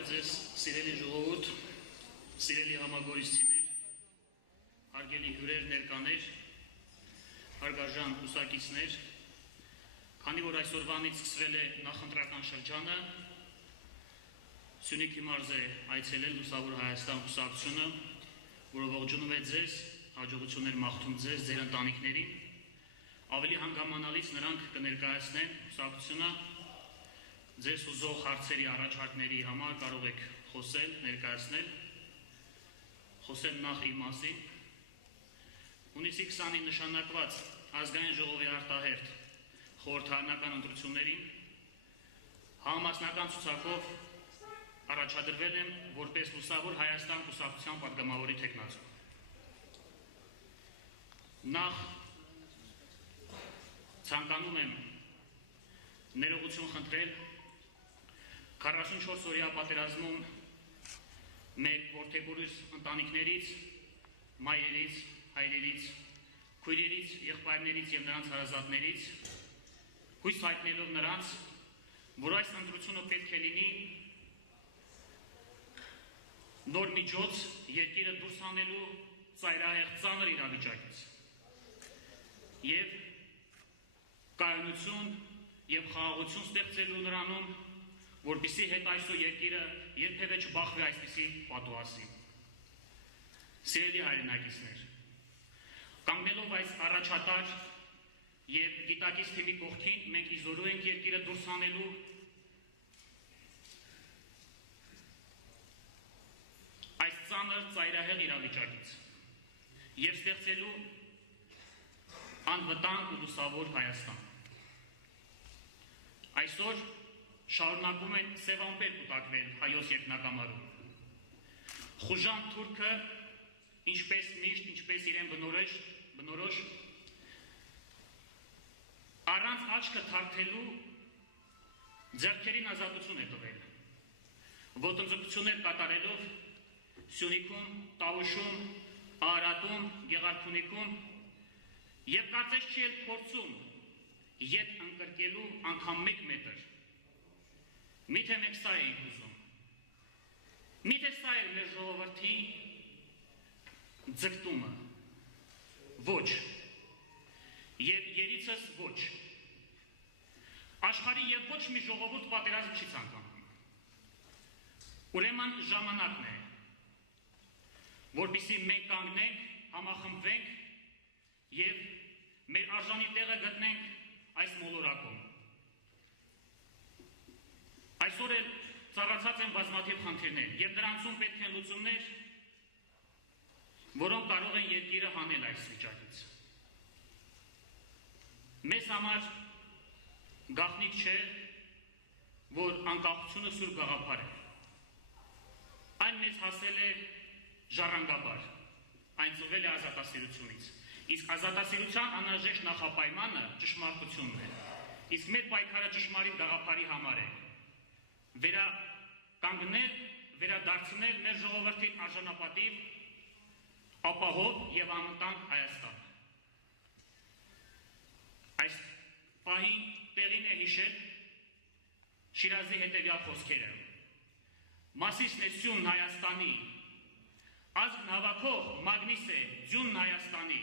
Բարև ձեզ, սիրելի ժողովուրդ, սիրելի համագործիչներ, հարգելի հյուրեր, ներկաներ, հարգարժան ուսակիցներ, քանի որ այսօրվանից սկսվել է նախընտրական շրջանը, Սյունիքի մարզ է այցելել Լուսավոր Հայաստան կուսակցությունը, որը ողջունում է ձեզ, հաջողություններ մաղթում ձեզ, ձեր ընտանիքներին, ավելի հանգամանալից նրանք կներկայացնեն կուսակցությունը ձեզ ուզող հարցերի առաջարկների համար կարող եք խոսել, ներկայացնել, խոսել նախ իմ մասին։ Հունիսի 20-ին նշանակված ազգային ժողովի արտահերթ խորհրդարանական ընտրություններին համամասնական ցուցակով առաջադրվել եմ որպես Լուսավոր Հայաստան կուսակցության պատգամավորի թեկնածու։ Նախ ցանկանում եմ ներողություն խնդրել 44 օրյա պատերազմում մեկ որդեգորուս ընտանիքներից, մայրերից, հայրերից, քույրերից, եղբայրներից և նրանց հարազատներից, հույս հայտնելով նրանց, որ այս ընտրությունը պետք է լինի նոր միջոց երկիրը դուրս հանելու ծայրահեղ ծանր իրավիճակից և կայունություն և խաղաղություն ստեղծելու նրանում, որպեսզի հետ այսօր երկիրը երբևէ չբախվի այսպիսի պատուհասի։ Սիրելի հայրենակիցներ, կանգնելով այս առաջատար և գիտակից թիմի կողքին, մենք իզորու ենք երկիրը դուրս հանելու այս ծանր ծայրահեղ իրավիճակից և ստեղծելու անվտանգ ու լուսավոր Հայաստան։ Այսօր շարունակում են սև ամպեր կուտակվել հայոց երկնակամարում։ Խուժան թուրքը, ինչպես միշտ, ինչպես իրեն բնորոշ, առանց աչքը թարթելու ձեռքերին ազատություն է տվել, ոտնձգություններ կատարելով Սյունիքում, Տավուշում, Արարատում, Գեղարքունիքում և կարծես չի էլ փորձում ետ ընկրկելու անգամ մեկ մետր։ Միթե մենք սա էինք ուզում։ Միթե սա էր մեր ժողովրդի ձգտումը։ Ոչ։ Եվ երիցս ոչ։ Աշխարհի և ոչ մի ժողովուրդ պատերազմ չի ցանկանում։ Ուրեմն ժամանակն է, որպեսզի մենք կանգնենք, համախմբվենք և մեր արժանի տեղը գտնենք այս մոլորակում։ Այսօր էլ ծառացած են բազմաթիվ խնդիրներ և նրանցում պետք են լուծումներ, որոնք կարող են երկիրը հանել այս վիճակից։ Մեզ համար գաղտնիք չէ, որ անկախությունը սուրբ գաղափար է։ Այն մեզ հասել է ժառանգաբար, այն ծնվել է ազատասիրությունից, իսկ ազատասիրության անհրաժեշտ նախապայմանը ճշմարտությունն է, իսկ մեր պայքարը ճշմարիտ գաղափարի համար է, վերականգնել, վերադարձնել մեր ժողովրդին արժանապատիվ, ապահով և անվտանգ Հայաստան։ Այս պահին տեղին է հիշել Շիրազի հետևյալ խոսքերը. «Մասիսն է սյունն Հայաստանի, ազգն հավաքող մագնիս է ձյունն Հայաստանի,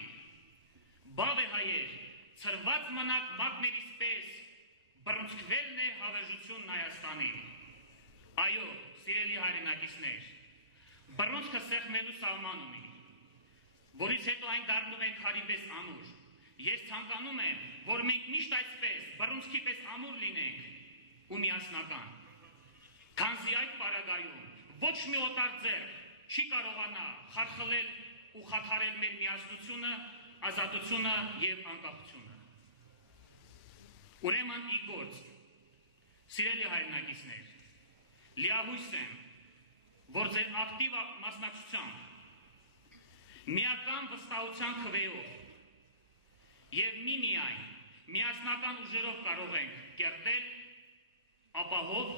բավ է հայեր, ցրված մնաք մագներիս պես, բռունցքվելն է հավերժությունն Հայաստանի»։ Այո, սիրելի հայրենակիցներ, բռունցքը սեղմելու սահման ունի, որից հետո այն դառնում է քարի պես ամուր։ Ես ցանկանում եմ, որ մենք միշտ այսպես բռունցքի պես ամուր լինենք ու միասնական, քանզի այդ պարագայում ոչ մի օտար ձեռք չի կարողանա խարխլել ու խաթարել մեր միասնությունը, ազատությունը և անկախությունը։ Ուրեմն ի գործ, սիրելի հայրենակիցներ, լիահույս եմ, որ ձեր ակտիվ մասնակցությամբ, միական վստահության քվեով և միմիայն միասնական ուժերով կարող ենք կերտել ապահով,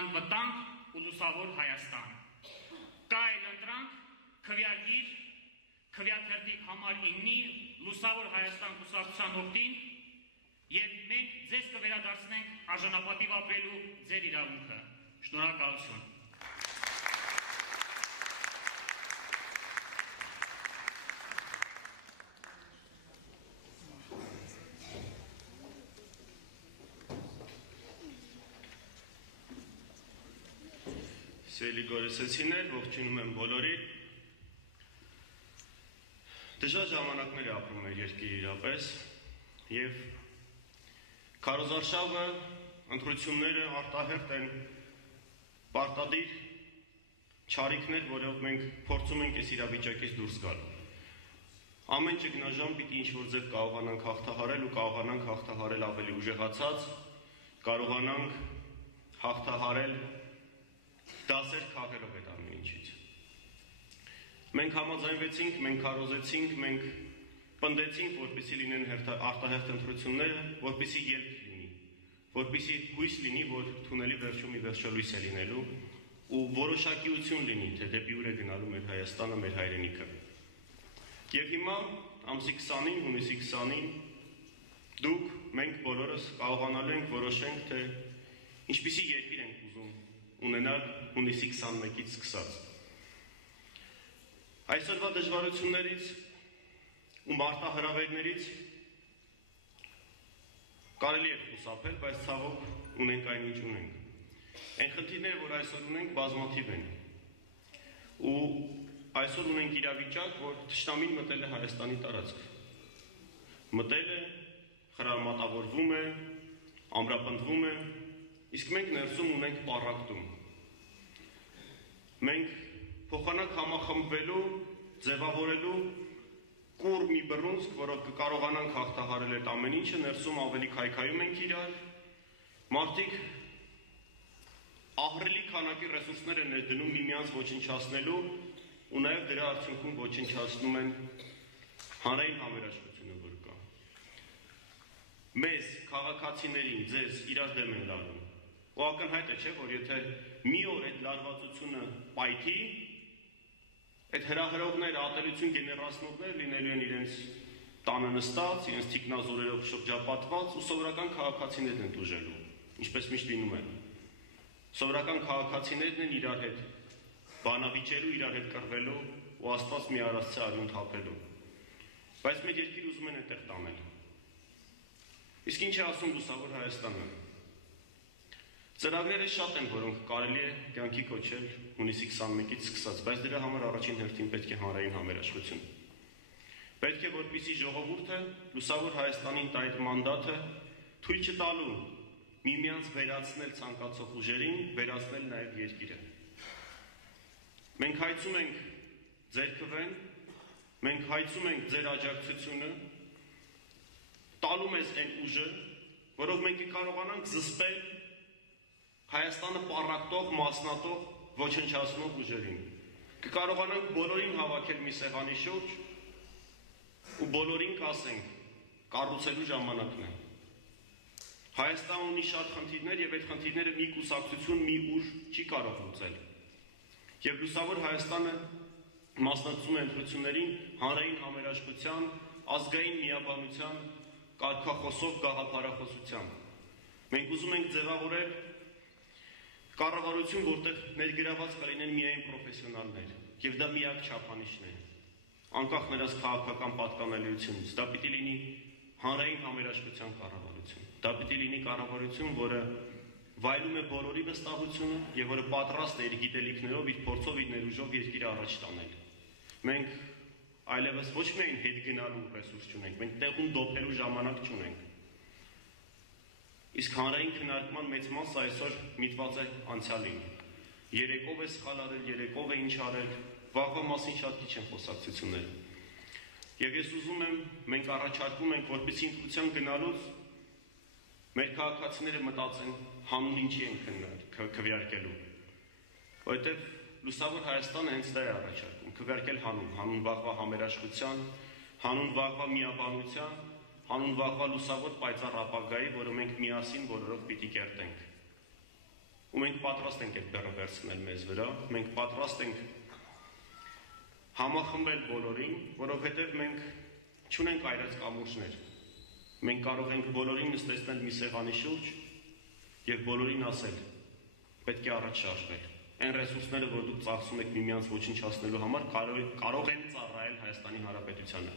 անվտանգ ու լուսավոր Հայաստան։ Կա այլ ընտրանք, քվեագիր, քվեաթերթիկ համար 9-ի Լուսավոր Հայաստան կուսակցության օգտին և մենք ձեզ կվերադարձնենք արժանապատիվ ապրելու ձեր իրավունքը։ Շնորհակալություն։ Սիրելի գորիսեցիներ, ողջունում եմ բոլորին։ Դժվար ժամանակներ ապրում է երկիրը իրապես եւ քարոզարշավը ընտրությունները արտահերտ են պարտադիր չարիքներ, որով մենք փորձում ենք այս իրավիճակից դուրս գալ։ Ամեն ճգնաժամ պիտի ինչ-որ ձև կարողանանք հաղթահարել ու կարողանանք հաղթահարել ավելի ուժեղացած, կարողանանք հաղթահարել դասեր քաղելով այդ ամեն ինչից։ Մենք համաձայնվեցինք, մենք քարոզեցինք, մենք պնդեցինք, որպեսզի լինեն արտահերթ ընտրությունները, որպեսզի ելք լինի, որպեսզի հույս լինի, որ թունելի վերջում ի վերջո լույս է լինելու ու որոշակիություն լինի, թե դեպի ուր է գնալու մեր Հայաստանը, մեր հայրենիքը։ Եվ հիմա ամսի 20-ին, հունիսի 20-ին դուք, մենք բոլորս կարողանալու ենք որոշենք, թե ինչպիսի երկիր ենք ուզում ունենալ հունիսի 21-ից սկսած։ Այսօրվա դժվարություններից ու մարտահրավերներից կարելի է խուսափել, բայց ցավոք ունենք այն ինչ ունենք։ Այն խնդիրները, որ այսօր ունենք, բազմաթիվ են։ Ու այսօր ունենք իրավիճակ, որ թշնամին մտել է Հայաստանի տարածք։ Մտել է, խրամատավորվում է, ամրապնդվում է, իսկ մենք ներսում ունենք պառակտում։ Մենք փոխանակ համախմբվելու, ձևավորելու կուր մի բռունցք, որով կկարողանանք հաղթահարել այդ ամեն ինչը, ներսում ավելի քայքայում ենք իրար, մարդիկ ահռելի քանակի ռեսուրսներ են ներդնում միմյանց ոչնչացնելու ու նաև դրա արդյունքում ոչնչացնում են հանրային համերաշխությունը, որ կա։ Մեզ, քաղաքացիներին, ձեզ իրար դեմ են լարում։ Ու ակնհայտ է, չէ, որ եթե մի օր այդ լարվածությունը պայթի, այդ հրահրողները, ատելություն գեներացնողները լինելու են իրենց տանը նստած, իրենց թիկնազորերով շրջապատված ու սովորական քաղաքացիներն են տուժելու, ինչպես միշտ լինում է։ Սովորական քաղաքացիներն են իրար հետ բանավիճելու, իրար հետ կռվելու ու Աստված մի արածցե արյուն թափելու։ Բայց մեր երկիր ուզում են այդտեղ տանել։ Իսկ ինչ է ասում լուսավոր Հայաստանը։ Ծրագրերը շատ են, որոնք կարելի է կյանքի կոչել հունիսի 21-ից սկսած, բայց դրա համար առաջին հերթին պետք է հանրային համերաշխություն։ Պետք է, որպեսզի ժողովուրդը լուսավոր Հայաստանին տա այդ մանդատը թույլ չտալու միմյանց վերացնել ցանկացող ուժերին, վերացնել նաև երկիրը։ Մենք հայցում ենք ձեր քվեն, մենք հայցում ենք ձեր աջակցությունը, տալու մեզ այն ուժը, որով մենք կարողանանք զսպել Հայաստանը պառակտող, մասնատող, ոչնչացնող ուժերին։ Կկարողանանք բոլորին հավաքել մի սեղանի շուրջ ու բոլորին կասենք, կառուցելու ժամանակն է։ Հայաստանը ունի շատ խնդիրներ եւ այդ խնդիրները մի կուսակցություն, մի ուժ չի կարող լուծել։ Եվ լուսավոր Հայաստանը մասնակցում է ընտրություններին հանրային համերաշխության, ազգային միաբանության, կարգախոսով գաղափարախոսությամբ։ Մենք ուզում ենք ձևավորել կառավարություն, որտեղ ներգրաված կլինեն միայն պրոֆեսիոնալներ, եւ դա միակ չափանիշն է։ Անկախ նրանց քաղաքական պատկանելիությունից, դա պիտի լինի հանրային համերաշխության կառավարություն։ Դա պիտի լինի կառավարություն, որը վայելում է բոլորի վստահությունը եւ որը պատրաստ է իր գիտելիքներով, իր փորձով, իր ներուժով երկիրը առաջ տանել։ Մենք այլևս ոչ միայն հետ գնալու ռեսուրս չունենք, մենք տեղում դոփելու ժամանակ չունենք։ Իսկ հանրային քննարկման մեծ մասը այսօր միտված է անցյալին։ Երեկով է սխալ արել, երեկով է ինչ արել, վաղվա մասին շատ քիչ են խոսակցությունները։ Եվ ես ուզում եմ, մենք առաջարկում ենք, որպեսզի ընտրության գնալուց մեր քաղաքացիները մտածեն հանուն ինչի են քվեարկելու։ Որովհետև լուսավոր Հայաստանը հենց դա է առաջարկում, քվեարկել հանուն վաղվա համերաշխության, հանուն վաղվա միաբանության, հանուն վաղվա լուսավոր պայծառ ապագայի, որը մենք միասին բոլորով պիտի կերտենք։ Ու մենք պատրաստ ենք այդ բեռը վերցնել մեզ վրա, մենք պատրաստ ենք համախմբել բոլորին, որովհետև մենք չունենք այրած կամուրջներ։ Մենք կարող ենք բոլորին նստեցնել մի սեղանի շուրջ եւ բոլորին ասել. պետք է առաջ շարժվել։ Այն ռեսուրսները, որ դուք ծախսում եք միմյանց ոչնչացնելու համար, կարող են ծառայել Հայաստանի Հանրապետությանը։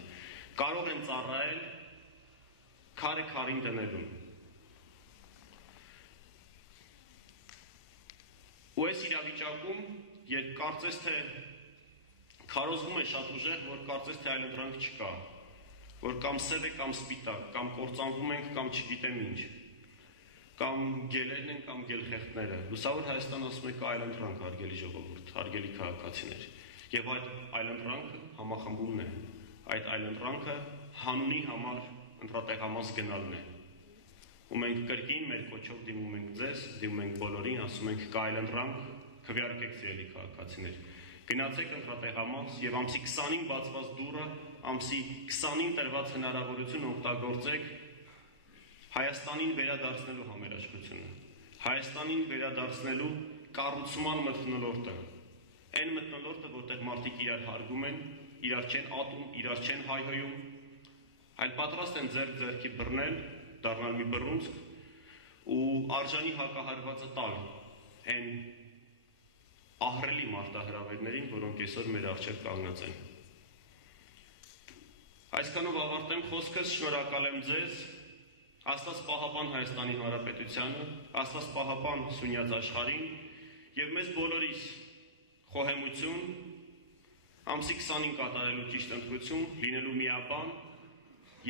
Կարող են ծառայել քարը քարին դնելուն։ Ու այս այս իրավիճակում, երբ կարծես թե քարոզվում է շատ ուժեղ, որ կարծես թե այլընտրանք չկա, որ կամ սև է, կամ սպիտակ, կամ կործանվում ենք, կամ չգիտեմ ինչ, կամ գելերն են, կամ գելխեղտները։ Լուսավոր Հայաստան ասում է կա այլընտրանք, հարգելի ժողովուրդ, հարգելի քաղաքացիներ, եւ այդ այլընտրանքը համախմբումն է, այդ այլընտրանքը հանունի համար ընտրատեղամաս գնալն է։ Ու մենք կրկին մեր կոչով դիմում ենք ձեզ, դիմում ենք բոլորին, ասում ենք կա այլընտրանք, քվեարկեք սիրելի քաղաքացիներ։ Գնացեք ընտրատեղամաս եւ ամսի 20-ին բացված դուռը, ամսի 20-ին տրված հնարավորությունը օգտագործեք Հայաստանին վերադարձնելու համերաշխությունը, Հայաստանին վերադարձնելու կառուցման մթնոլորտը, այն մթնոլորտը, որտեղ մարդիկ իրար հարգում են, իրար չեն ատում, իրար չեն հայհոյում, այլ պատրաստ են ձեռք-ձեռքի բռնել, դառնալ մի բռունցք ու արժանի հակահարվածը տալ այն ահռելի մարտահրավերներին, որոնք այսօր մեր առջև կանգնած են։ Այսքանով ավարտեմ խոսքս, շնորհակալ եմ ձեզ, Աստված պահապան Հայաստանի Հանրապետությանը, Աստված պահապան Սունյաց աշխարհին եւ մեզ բոլորիս խոհեմություն, ամսի 20-ին կատարելու ճիշտ ընտրություն, լինելու միաբան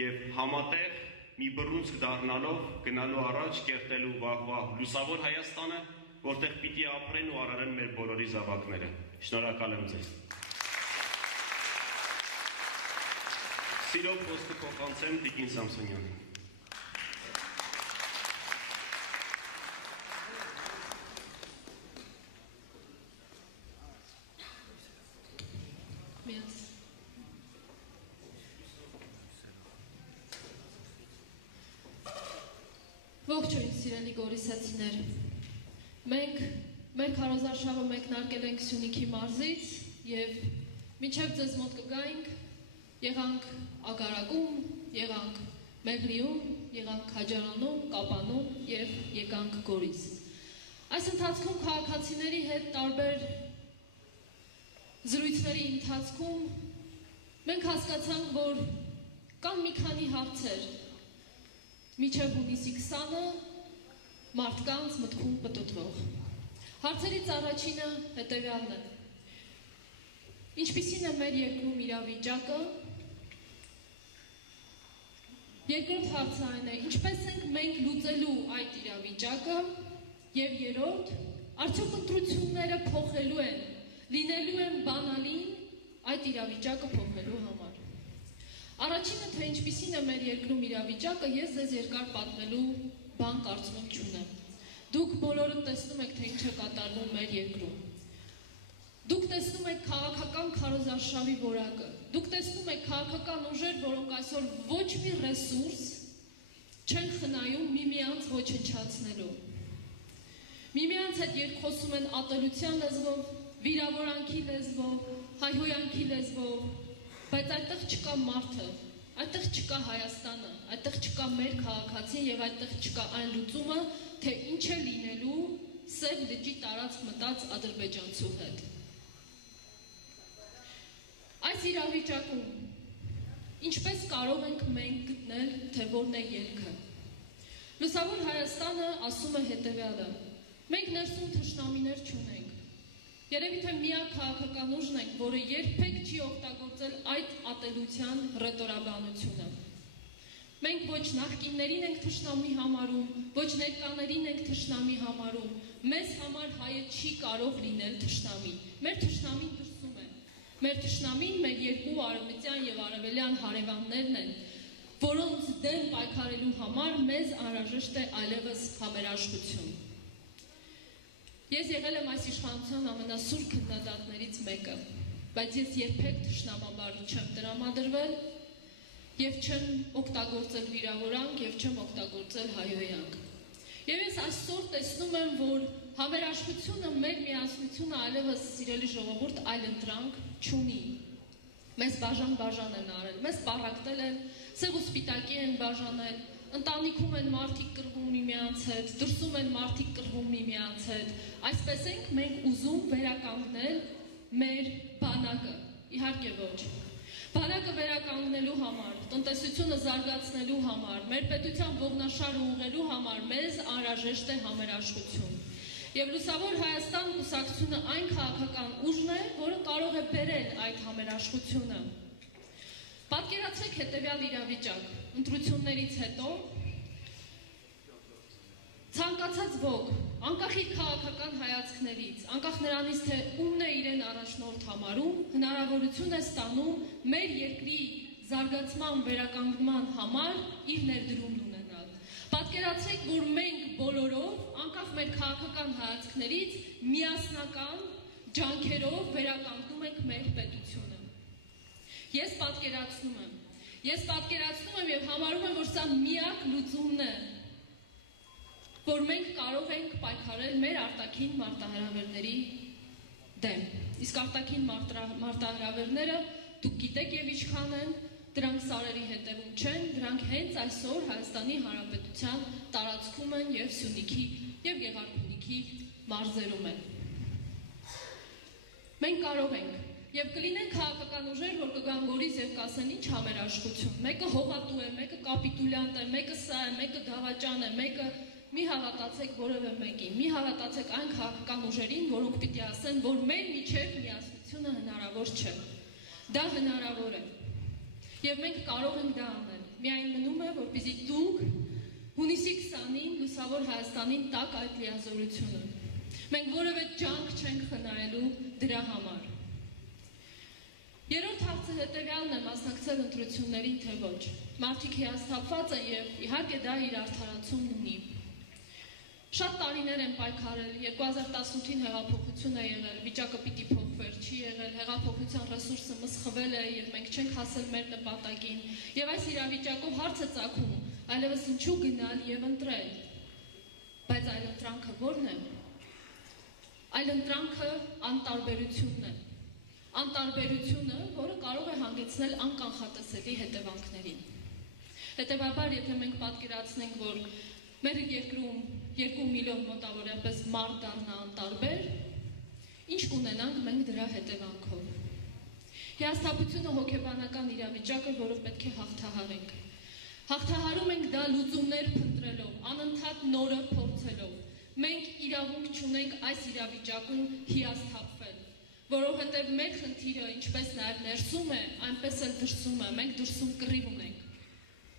եւ համատեղ մի բռունցք դառնալով գնալու առաջ կերտելու վաղվա լուսավոր Հայաստանը, որտեղ պիտի ապրեն ու արարեն մեր բոլորի զավակները։ Շնորհակալ եմ ձեզ։ Սիրով խոսքը փոխանցեմ Տիկին Սամսոնյանին։ Ողջույն սիրելի գորիսացիներ, մենք մեր քարոզարշավը մեկնարկել ենք Սյունիքի մարզից և մինչև ձեզ մոտ կգայինք, եղանք Ագարակում, եղանք Մեղրիում, եղանք Քաջարանում, Կապանում և եկանք Գորիս։ Այս ընթացքում քաղաքացիների հետ տարբեր զրույցների ընթացքում մենք հասկացանք, որ կան մի քանի հարցեր, մինչև հունիսի 20-ը մարդկանց մտքում պտտվող։ Հարցերից առաջինը հետևյալն է. ինչպիսին է մեր երկրում իրավիճակը։ Երկրորդ հարցը այն է, ինչպես ենք մենք լուծելու այդ իրավիճակը, եւ երրորդ, արդյոք ընտրությունները փոխելու են, լինելու են բանալին այդ իրավիճակը փոխելու համար։ Առաջինը, թե ինչպիսին է մեր երկրում իրավիճակը, ես ձեզ երկար պատմելու բան կարծում չունեմ։ Դուք բոլորը տեսնում եք, թե ինչ է կատարվում մեր երկրում։ Դուք տեսնում եք քաղաքական քարոզարշավի որակը։ Դուք տեսնում եք քաղաքական ուժեր, որոնք այսօր ոչ մի ռեսուրս չեն խնայում միմյանց ոչնչացնելու։ Միմյանց հետ երկխոսում են ատելության լեզվով, վիրավորանքի լեզվով, հայհոյանքի լեզվով, բայց այդտեղ չկա մարդը, այդտեղ չկա Հայաստանը, այդտեղ չկա մեր քաղաքացին եւ այդտեղ չկա այն լուծումը, թե ինչ է լինելու Սև լճի տարածք մտած ադրբեջանցու հետ։ Այս իրավիճակում ինչպես կարող ենք մենք գտնել, թե որն է ելքը։ Լուսավոր Հայաստանը ասում է հետևյալը. մենք ներսում թշնամիներ չունենք։ Երևի թե միակ քաղաքական ուժն ենք, որը երբեք չի օգտագործել այդ ատելության ռետորաբանությունը։ Մենք ոչ նախկիններին ենք թշնամի համարում, ոչ ներկաներին ենք թշնամի համարում, մեզ համար հայը չի կարող լինել թշնամի, մեր թշնամին դրսում է, մեր թշնամին մեր երկու արևմտյան և արևելյան հարևաններն են, որոնց դեմ պայքարելու համար մեզ անհրաժեշտ է այլևս համերաշխություն։ Ես եղել եմ այս իշխանության ամենասուր քննադատներից մեկը, բայց ես երբեք թշնամաբար չեմ տրամադրվել և չեմ օգտագործել վիրավորանք և չեմ օգտագործել հայհոյանք։ Եվ ես այսօր տեսնում եմ, որ համերաշխությունը, մեր միասնությունը այլևս սիրելի ժողովուրդ այլընտրանք չունի։ Մեզ բաժան են արել, մեզ պառակտել են, սև ու սպիտակի են բաժանել, ընտանիքում են մարդիկ կռվում միմյանց հետ, դրսում են մարդիկ կռվում միմյանց հետ, այսպես ենք մենք ուզում վերականգնել մեր բանակը, իհարկե ոչ։ Բանակը վերականգնելու համար, տնտեսությունը զարգացնելու համար, մեր պետության ողնաշարը ուղղելու համար մեզ անհրաժեշտ է համերաշխություն։ Եվ Լուսավոր Հայաստան կուսակցությունը այն քաղաքական ուժն է, որը կարող է բերել այդ համերաշխությունը։ Պատկերացրեք հետևյալ իրավիճակ. ընտրություններից հետո ցանկացած ոք, անկախ իր քաղաքական հայացքներից, անկախ նրանից, թե ումն է իրեն առաջնորդ համարում, հնարավորություն է ստանում մեր երկրի զարգացման վերականգնման համար իր ներդրումն ունենալ։ Պատկերացրեք, որ մենք բոլորով, անկախ մեր քաղաքական հայացքներից, միասնական ջանքերով վերականգնում ենք մեր պետությունը։ Ես պատկերացնում եմ եւ համարում եմ, որ սա միակ լուծումն է, որ մենք կարող ենք պայքարել մեր արտաքին մարտահրավերների դեմ։ Իսկ արտաքին մարտահրավերները դուք գիտեք եւ ինչքան են, դրանք սարերի հետևում չեն, դրանք հենց այսօր Հայաստանի Հանրապետության տարածքում են եւ Սյունիքի եւ Գեղարքունիքի մարզերում են։ Մենք կարող ենք եւ կլինեն քաղաքական ուժեր, որ կգան Գորիս եւ կասեն ինչ համերաշխություն։ Մեկը հողատու է, մեկը կապիտուլյանտ է, մեկը սա է, մեկը դավաճան է, մեկը մի հավատացեք որևէ մեկին, մի հավատացեք այն քաղաքական ուժերին, որոնք պիտի ասեն, որ մեր միջև միասնությունը հնարավոր չէ։ Դա հնարավոր է։ Եվ մենք կարող ենք դա անել։ Միայն մնում է, որպեսզի դուք հունիսի 20-ին Լուսավոր Հայաստանին տաք այդ լիազորությունը։ Մենք որևէ ջանք չենք խնայելու դրա համար։ Երրորդ հարցը հետևյալն է՝ մասնակցել ընտրություններին, թե ոչ։ Մարդիկ հիասթափված են եւ իհարկե դա իր արդարացումն ունի։ Շատ տարիներ են պայքարել, 2018-ին հեղափոխություն է եղել, վիճակը պիտի փոխվեր, չի եղել, հեղափոխության ռեսուրսը մսխվել է եւ մենք չենք հասել մեր նպատակին։ Եվ այս իրավիճակով հարց է ծագում, այլևս ինչու գնալ եւ ընտրել։ Բայց այլ ընտրանքը ո՞րն է։ Այլ ընտրանքը անտարբերությունն է։ Անտարբերությունը, որը կարող է հանգեցնել անկանխատեսելի հետևանքներին։ Հետևաբար, եթե մենք պատկերացնենք, որ մեր երկրում 2 միլիոն մոտավորապես մարդ դառնա անտարբեր, ինչ կունենանք մենք դրա հետևանքով։ Հիասթափությունը հոգեբանական իրավիճակ է, որը պետք է հաղթահարենք։ Հաղթահարում ենք դա լուծումներ փնտրելով, անընդհատ նորը փորձելով։ Մենք իրավունք չունենք այս իրավիճակում հիասթափվել, որովհետև մեր խնդիրը ինչպես նաև ներսում է, այնպես էլ դրսում է, մենք դրսում կռիվ ունենք։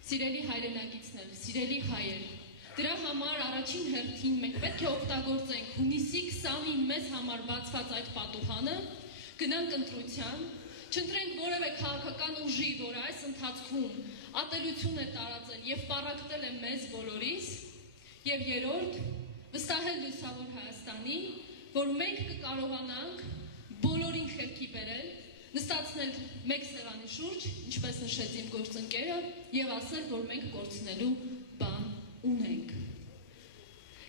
Սիրելի հայրենակիցներ, սիրելի հայեր, դրա համար առաջին հերթին մենք պետք է օգտագործենք հունիսի 20-ին մեզ համար բացված այդ պատուհանը, գնանք ընտրության, չընտրենք որևէ քաղաքական ուժի, որ այս ընթացքում ատելություն է տարածել եւ պառակտել է մեզ բոլորիս, եւ երրորդ, վստահել Լուսավոր Հայաստանի, որ մենք կկարողանանք բոլորին խելքի բերել, նստացնել մեկ սեղանի շուրջ, ինչպես նշեց իմ գործընկերը, եւ ասել, որ մենք կորցնելու բան ունենք։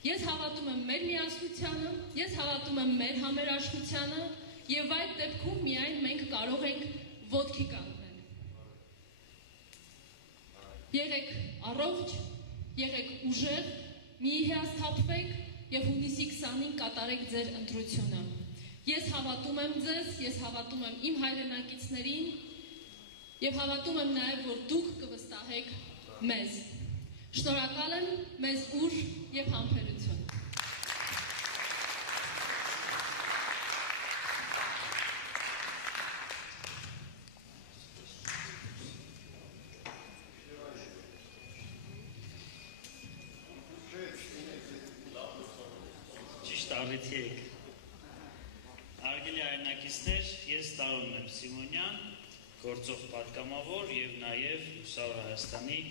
Ես հավատում եմ մեր միասնությանը, ես հավատում եմ մեր համերաշխությանը եւ այդ դեպքում միայն մենք կարող ենք ոտքի կանգնել։ Եղեք առողջ, եղեք ուժեղ, մի հիասթափվեք եւ հունիսի 20-ին կատարեք ձեր ընտրությունը։ Ես հավատում եմ ձեզ, ես հավատում եմ իմ հայրենակիցներին եւ հավատում եմ նաեւ, որ դուք կվստահեք մեզ։ Շնորհակալ եմ, մեզ ուժ եւ համբերություն։ Ճիշտ առիթի եք։ Հարգելի հայրենակիցներ, ես Տարոն եմ Սիմոնյան, գործող պատգամավոր եւ նաեւ Լուսավոր Հայաստանի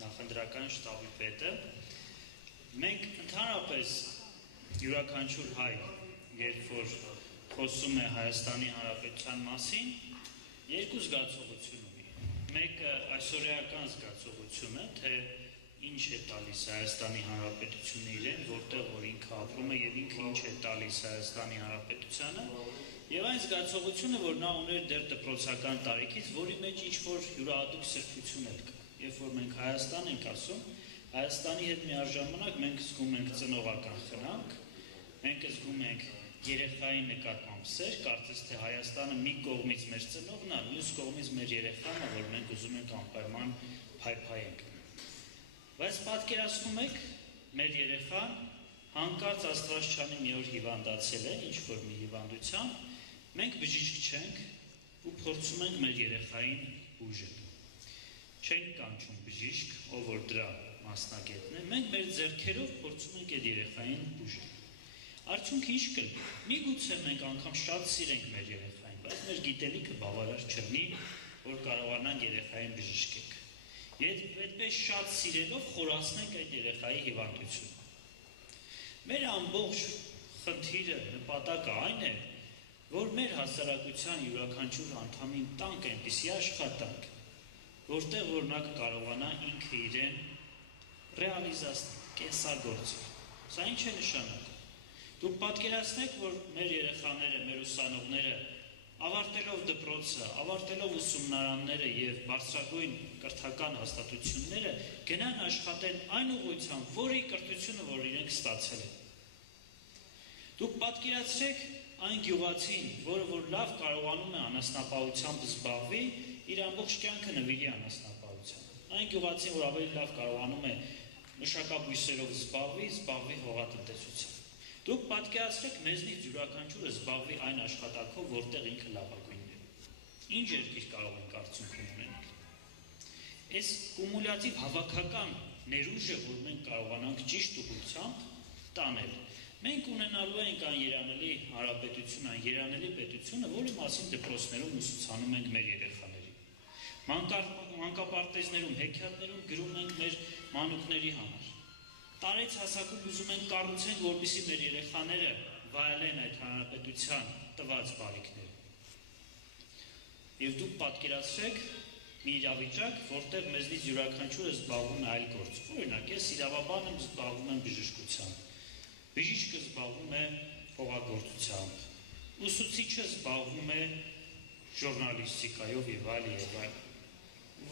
նախընտրական շտաբի պետը։ Մենք ընդհանրապես յուրաքանչյուր հայ, երբ որ խոսում է Հայաստանի Հանրապետության մասին, երկու զգացողություն ունի։ Մեկը այսօրեական զգացողությունը, թե ինչ է տալիս Հայաստանի Հանրապետությունը իրեն, որտեղ որ ինքը ապրում է եւ ինքը ինչ է տալիս Հայաստանի Հանրապետությանը, եւ այն զգացողությունը, որ նա ուներ դեռ դպրոցական տարիքից, որի մեջ ինչ որ յուրահատուկ սրբություն էր կա։ Երբ որ մենք Հայաստան ենք ասում, Հայաստանի հետ միաժամանակ մենք զգում ենք ծնողական խնամք, մենք զգում ենք երեխայի նկատմամբ սեր, կարծես թե Հայաստանը մի կողմից մեր ծնողն է, մյուս կողմից մեր երեխան է, որ մենք ուզում ենք անպայման փայփայենք։ Բայց պատկերացնում եք մեր երեխան հանկարծ Աստվածչյանը մի օր հիվանդացել է, ինչ-որ մի հիվանդությամբ, մենք բժիշկ չենք ու փորձում ենք մեր երեխային բուժել։ Չենք կանչում բժիշկ, ով որ դրա մասնագետն է, մենք մեր ձեռքերով փորձում ենք այդ երեխային բուժել։ Արդյունքը ինչ կլինի։ Միգուցե մենք անգամ շատ սիրենք մեր երեխային, բայց մեր գիտելիքը բավարար չլինի, որ կարողանանք երեխային բժշկենք։ Եվ այդպես շատ սիրելով խորացնենք այդ երեխայի հիվանդությունը։ Մեր ամբողջ խնդիրը, նպատակը այն է, որ մեր հասարակության յուրաքանչյուր անդամին տանք այնպիսի աշխատանք, որտեղ որ նա կարողանա ինքը իրեն ռեալիզացնել, կենսագործել։ Սա ինչ է նշանակում։ Դուք պատկերացնեք, որ մեր երեխաները, մեր ուսանողները ավարտելով դպրոցը, ավարտելով ուսումնարանները եւ բարձրագույն կրթական հաստատությունները գնան աշխատեն այն ուղղությամբ, որի կրթությունը, որ իրենք ստացել են։ Դուք պատկերացրեք այն գյուղացին, որը որ լավ կարողանում է անասնապահությամբ զբաղվի, իր ամբողջ կյանքը նվիրի անասնապահությամբ։ Այն գյուղացին, որ ավելի լավ կարողանում է մշակաբույսերով զբաղվի հողատնտեսությամբ։ Դուք պատկերացրեք մեզնից յուրաքանչյուրը զբաղվի այն աշխատանքով, որտեղ ինքը լավագույնն է։ Ինչ երկիր կարող ենք արդյունքում ունենալ։ Այս կումուլյատիվ հավաքական ներուժը, որ մենք կարողանանք ճիշտ ուղղությամբ տանել, մենք ունենալու ենք այն երանելի հանրապետություն, այն երանելի պետությունը, որի մասին դպրոցներում ուսուցանում ենք մեր երեխաներին։ Մանկապարտեզներում, հեքիաթներում գրում ենք մեր մանուկների համար։ Տարեց հասակում ուզում ենք կառուցենք, որպեսզի մեր երեխաները վայելեն այդ հանրապետության տված բարիքները։ Եվ դուք պատկերացրեք մի իրավիճակ, որտեղ մեզնից յուրաքանչյուրը զբաղվում է այլ գործով։ Օրինակ, ես իրավաբան եմ, զբաղվում եմ բժշկությամբ, բժիշկը զբաղվում է հողագործությամբ, ուսուցիչը զբաղվում է ժուրնալիստիկայով եւ այլ։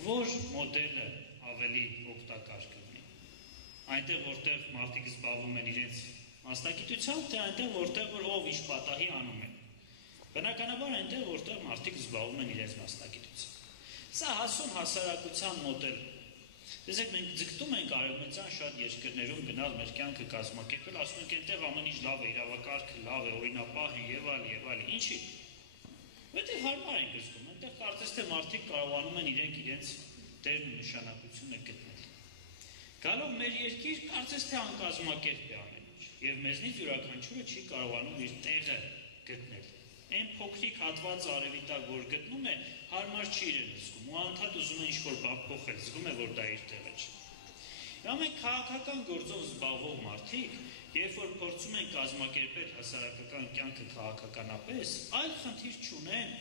Որ մոդելը ավելի օգտակար կլինի։ Այնտեղ, որտեղ մարդիկ զբաղվում են իրենց մասնագիտությամբ, թե այնտեղ, որտեղ որ ով ինչ պատահի անում է։ Բնականաբար այնտեղ, որտեղ մարդիկ զբաղվում են իրենց մասնագիտությամբ։ Սա հասուն հասարակության մոդել է։ Տեսեք, մենք ձգտում ենք արևմտյան շատ երկրներում գնալ մեր կյանքը կազմակերպել, ասում ենք այնտեղ ամեն ինչ լավ է, իրավակարգը լավ է, օրինապահ է եւ այլ։ Ինչի՞։ Որտեղ հարմար ենք զգում, այնտեղ կարծես թե մարդիկ կարողանում են իրենց դերն ու նշանակությունը գտնել։ Գալով մեր երկիր կարծես թե անկազմակերպ է ամեն ինչ, եւ մեզնից յուրաքանչյուրը չի կարողանում իր տեղը գտնել։ Այն փոքրիկ հատված արևի տակ, որ գտնում է, հարմար չի իրեն զգում, ու անդադ ուզում է ինչ-որ բան փոխել, զգում է, որ դա իր տեղը չէ։ Մենք քաղաքական գործով զբաղվող մարդիկ, երբ որ փորձում են կազմակերպել հասարակական կյանքը քաղաքականապես, այլ խնդիր չունեն,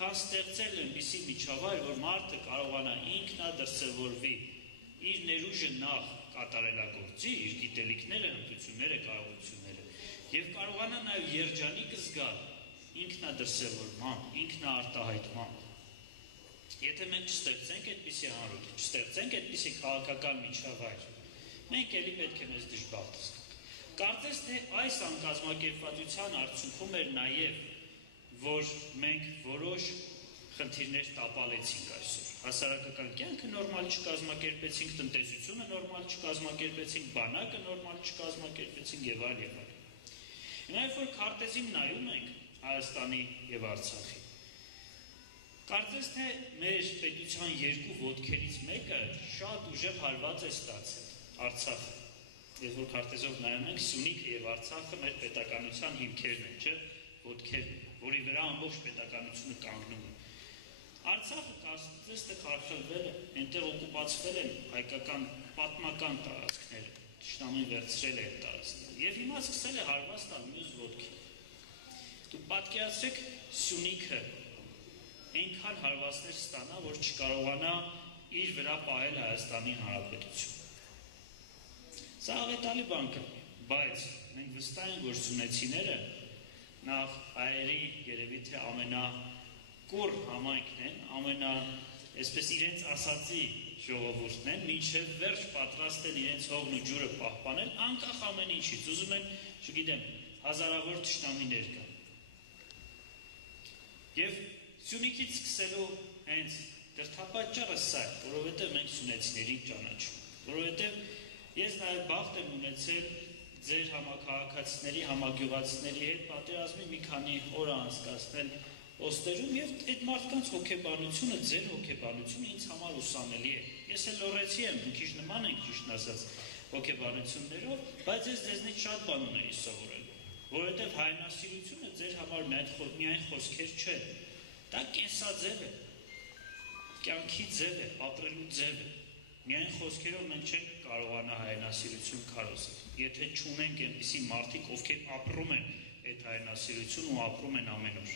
քան ստեղծել այնպիսի միջավայր, որ մարդը կարողանա ինքնադրսևորվի, իր ներուժը նախ կատարելագործի, իր գիտելիքները, հմտությունները, կարողությունները, եւ կարողանա նաեւ երջանիկ զգալ ինքնադրսևորման, ինքնաարտահայտման։ Եթե մենք չստեղծենք այդպիսի հանրություն, չստեղծենք այդպիսի քաղաքական միջավայր, մենք էլի պետք է մեզ դժբախտ զգանք։ Կարծես թե այս անկազմակերպվածության արդյունքում էր նաեւ, որ մենք որոշ խնդիրներ տապալեցինք այսօր։ Հասարակական կյանքը նորմալ չկազմակերպեցինք, տնտեսությունը նորմալ չկազմակերպեցինք, բանակը նորմալ չկազմակերպեցինք եւ այլ։ Հիմա երբ որ քարտեզին նայում ենք Հայաստանի եւ Արցախի, կարծես թե մեր պետության երկու ոտքերից մեկը շատ ուժեղ հարված է ստացել Արցախը։ Երբ որ քարտեզով նայում ենք, Սյունիքը եւ Արցախը մեր պետականության հիմքերն են, չէ՞, ոտքերն, որի վրա ամբողջ պետականությունը կանգնում է։ Արցախը կարծես թե խարխլվել է, այնտեղ օկուպացվել են հայկական պատմական տարածքները, թշնամին վերցրել է այդ տարածքները եւ հիմա սկսել է հարված տալ մյուս ոտքին։ Դուք պատկերացրեք Սյունիքը այնքան հարվածներ ստանա, որ չկարողանա իր վրա պահել Հայաստանի Հանրապետություն։ Սա աղետալի բան է, բայց մենք վստահ ենք, որ սյունեցիները նախ հայերի երևի թե ամենակուռ համայնքն են, այսպես իրենց ասածի ժողովուրդն են, մինչև վերջ պատրաստ են իրենց հողն ու ջուրը պահպանել, անկախ ամեն ինչից, ուզում են, չգիտեմ, հազարավոր թշնամիներ կան։ Եվ Սյունիքից սկսելու հենց դրդապատճառը սա է, որովհետև մենք սյունեցիներին ճանաչում, որովհետև ես նաև բախտ եմ ունեցել ձեր համակարգացիների, համագյուղացիների հետ պատերազմի մի քանի օր անցկացնել ոստերում եւ այդ մարդկանց հոգեբանությունը, ձեր հոգեբանությունը ինձ համար ուսանելի է։ Ես էլ լորեցի եմ, մի քիչ նման ենք ճիշտ ասած հոգեբանություններով, բայց ես ձեզնից շատ բան ունեի սովորելու, որովհետեւ հայրենասիրությունը ձեր համար միայն խոսքեր չէ, դա կենսաձև է, կյանքի ձև է, ապրելու ձև է։ Միայն խոսքերով մենք չենք կարողանա հայրենասիրություն քարոզել։ Եթե չունենք այնպիսի մարդիկ, ովքեր ապրում են այդ հայրենասիրությունը ու ապրում են ամեն օր։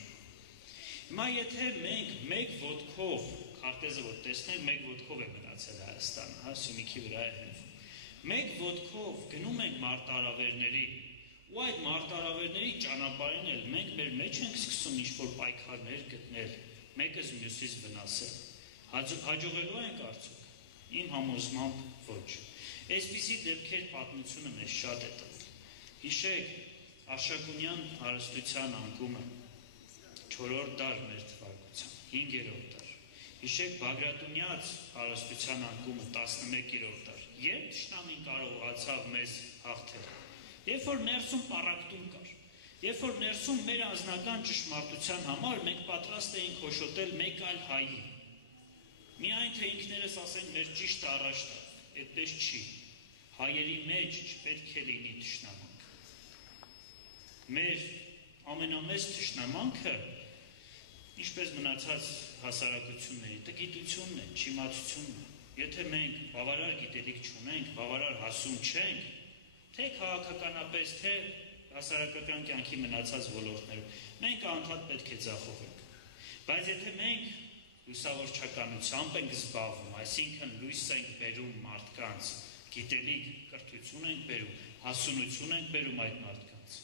Հիմա եթե մենք մեկ ոտքով, քարտեզը որ տեսնենք, մեկ ոտքով է մնացել Հայաստանը, հա, Սյունիքի վրա է հենվում։ Մեկ ոտքով գնում ենք մարտահրավերների, ու այդ մարտահրավերների ճանապարհին էլ մենք մեր մեջ ենք սկսում ինչ-որ պայքարներ գտնել, մեկս մյուսից վնասել։ Հաջողելու ենք արդյոք։ Իմ համոզմամբ ոչ։ Այսպիսի դեպքեր պատմությունը մեզ շատ է տվել։ Հիշեք Արշակունյան հարստության անկումը 4-րդ դար մեր թվարկության, 5-րդ դար։ Հիշեք Բագրատունյաց հարստության անկումը 11-րդ դար։ Երբ թշնամին կարողացավ մեզ հաղթել։ Երբ որ ներսում պառակտում կար, երբ որ ներսում մեր անձնական ճշմարտության համար մենք պատրաստ էինք հոշոտել մեկ այլ հայի։ Միայն թե ինքներս ասենք մեր ճիշտը առաջ տա, այդպես չի։ Հայերի մեջ չպետք է լինի թշնամանք։ Մեր ամենամեծ թշնամանքը, ինչպես մնացած հասարակությունների, տգիտությունն է, չիմացությունն է։ Եթե մենք բավարար գիտելիք չունենք, բավարար հասուն չենք, թե քաղաքականապես, թե հասարակական կյանքի մնացած ոլորտներում, մենք անդադ պետք է ձախողենք։ Բայց եթե մենք լուսավորչականությամբ ենք զբաղվում, այսինքն լույս ենք բերում մարդկանց, գիտելիք, կրթություն ենք բերում, հասունություն ենք բերում այդ մարդկանց,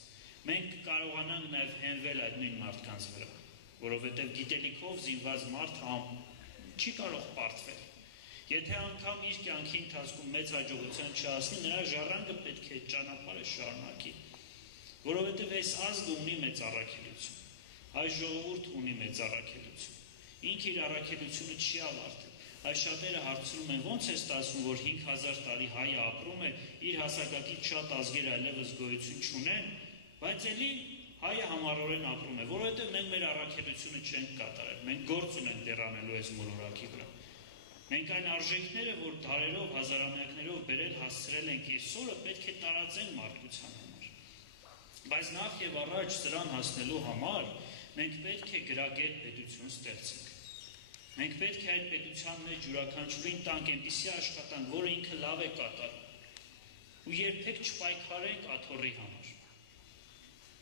մենք կարողանանք նաև հենվել այդ նույն մարդկանց վրա, որովհետև գիտելիքով զինված մարդը չի կարող պարտվել։ Եթե անգամ իր կյանքի ընթացքում մեծ հաջողության չհասնի, նրա ժառանգը պետք է ճանապարհը շարունակի, որովհետև այս ազգը ունի մեծ առաքելություն, այս ժողովուրդը ունի մեծ առաքելություն, ինքը իր առաքելությունը չի ավարտել։ Այս շատերը հարցնում են, ո՞նց է ստացվում, որ 5000 տարի հայը ապրում է, իր հասակակից շատ ազգեր այլևս գոյություն չունեն, բայց էլի հայը համառորեն ապրում է, որովհետև մենք մեր առաքելությունը չենք կատարել, մենք գործ ունենք դեռ անելու այս մոլորակի վրա։ Մենք այն արժեքները, որ դարերով, հազարամյակներով բերել հասցրել ենք այսօրը, պետք է տարածենք մարդկության համար։ Բայց նախ եւ առաջ սրան հասնելու համար մենք պետք է գրագետ պետություն ստեղծենք։ Մենք պետք է այդ պետության մեջ յուրաքանչյուրին տանք այնպիսի աշխատանք, որը ինքը լավ է կատարում։ Ու երբեք չպայքարենք աթոռի համար։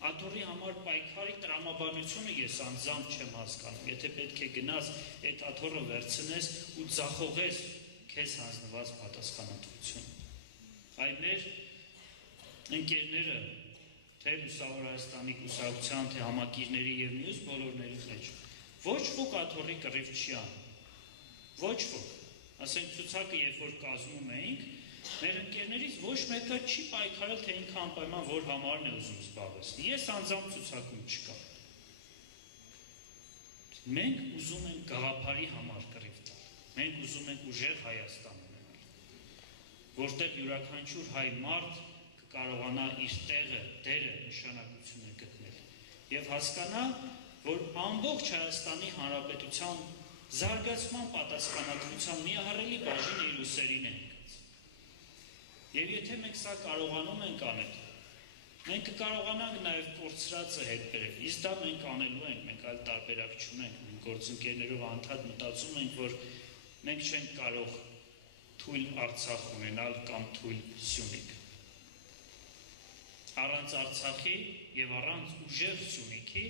Աթոռի համար պայքարի տրամաբանությունը ես անձամբ չեմ հասկանում։ Եթե պետք է գնաս այդ աթոռը վերցնես ու ձախողես քեզ հանձնված պատասխանատվությունը։ Այդ մեր ընկերները, թե Լուսավոր Հայաստանի կուսակցության, թե համակիրների եւ մյուս բոլորների մեջ, ոչ ոք աթոռի կռիվ չի անում։ Ոչ ոք։ Ասենք ցուցակը երբ որ կազմում էինք, մեր ընկերներից ոչ մեկը չի պայքարել, թե ինքը անպայման որ համարն է ուզում զբաղեցնել։ Ես անձամբ ցուցակում չկա։ Մենք ուզում ենք գաղափարի համար կռիվ տալ։ Մենք ուզում ենք ուժեղ Հայաստան ունենալ, որտեղ յուրաքանչյուր հայ մարդ կկարողանա իր տեղը, դերը, նշանակությունը գտնել եւ հասկանա, որ ամբողջ Հայաստանի Հանրապետության զարգացման պատասխանատվության միահարելի բաժինը իր ուսերին է ընկած։ Եվ եթե մենք սա կարողանում ենք անել, մենք կկարողանանք նաև կորցրածը հետ բերել։ Իսկ դա մենք անելու ենք, մենք այլ տարբերակ չունենք, մենք գործընկերներով անդադ մտածում ենք, որ մենք չենք կարող թույլ Արցախ ունենալ կամ թույլ Սյունիք։ Առանց Արցախի եւ առանց ուժեղ Սյունիքի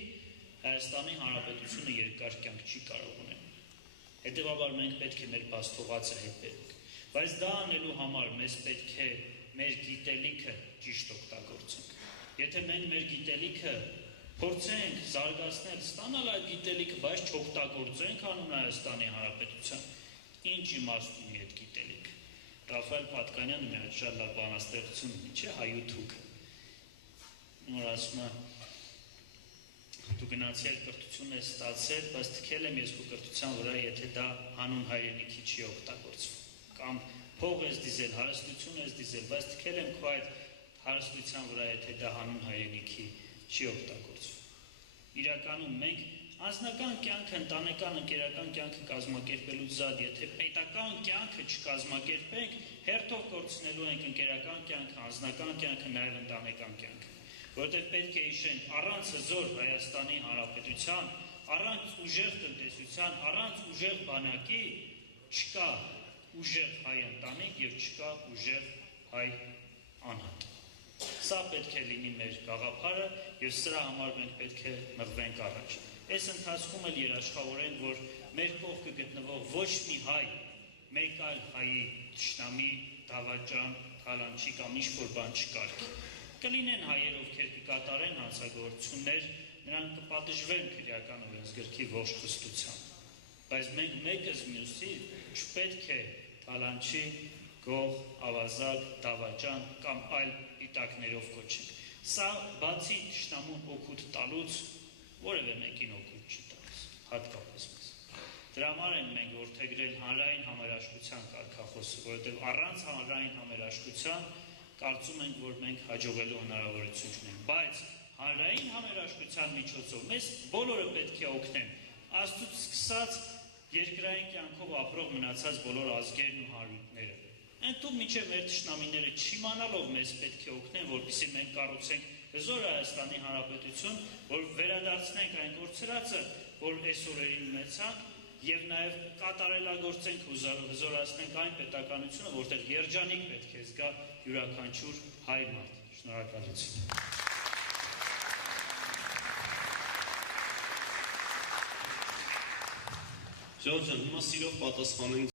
Հայաստանի Հանրապետությունը երկար կյանք չի կարող ունենալ։ Հետևաբար մենք պետք է մեր բաստողացը հետ բերենք։ Բայց դա անելու համար մեզ պետք է մեր գիտելիքը ճիշտ օգտագործենք։ Եթե մենք մեր գիտելիքը փորձենք զարգացնել, ստանալ այդ գիտելիքը, բայց չօգտագործենք անուն Հայաստանի Հանրապետության, ինչ իմաստ ունի այդ գիտելիքը։ Ռաֆայել Պատկանյանը մի հատ շատ լավ բանաստեղծություն ունի, չէ՞, հայութուքը։ Նոր ասում է, դու գնացել կրթություն ես ստացել, բայց թքել եմ ես քո կրթության վրա, եթե դա հանուն հայրենիքի չի օգտագործվում, կամ փող ես դիզել, հարստություն ես դիզել, բայց թքել եմ քո այդ հարստության վրա, եթե դա հանուն հայրենիքի չի օգտագործվում։ Իրականում մենք անձնական կյանքը, ընտանեկան, ընկերական կյանքը կազմակերպելուց զատ, եթե պետական կյանքը չկազմակերպենք, հերթով կորցնելու ենք ընկերական կյանքը, անձնական կյանքը, նաև ընտանեկան կյանքը, որովհետև պետք է հիշենք, առանց հզոր Հայաստանի Հանրապետության, առանց ուժեղ տնտեսության, առանց ուժեղ բանակի չկա ուժեղ հայ ընտանիք և չկա ուժեղ հայ անհատ։ Սա պետք է լինի մեր գաղափարը և սրա համար մենք պետք է մղվենք առաջ։ Այս ընթացքում էլ երաշխավորենք, որ մեր կողքը գտնվող ոչ մի հայ, մեկ այլ հայի թշնամի, դավաճան, թալանչի կամ ինչ-որ բան չկարգի։ Կլինեն հայեր, ովքեր կկատարեն հանցագործություններ, նրանք կպատժվեն քրեական օրենսգրքի ողջ խստությամբ։ Բայց մենք մեկս մյուսի չպետք է թալանչի, գող, ավազակ, դավաճան կամ այլ պիտակներով կոչենք։ Սա բացի թշնամուն օգուտ տալուց որևէ մեկին օգուտ չի տալիս, հատկապես մեզ։ Դրա համար ենք մենք որդեգրել հանրային համերաշխության կարգախոսը, որովհետև առանց հանրային համերաշխության կարծում ենք, որ մենք հաջողելու հնարավորություն չունենք, բայց հանրային համերաշխության միջոցով մեզ բոլորը պետք է օգնեն, Աստծուց սկսած երկրային կյանքով ապրող մնացած բոլոր ազգերն ու հարույթները։ Այնտու մինչև մեր թշնամիները չիմանալով մեզ պետք է օգնեն, որպեսզի մենք կառուցենք հզոր Հայաստանի Հանրապետություն, որ վերադարձնենք այն կորցրածը, որ այս օրերին ունեցանք, և նաև կատարելագործենք ու հզորացնենք այն պետականությունը, որտեղ երջանիկ պետք է զգա յուրաքանչյուր հայ մարդ։ Շնորհակալություն։ Ժողովուրդ ջան, հիմա սիրով պատասխանենք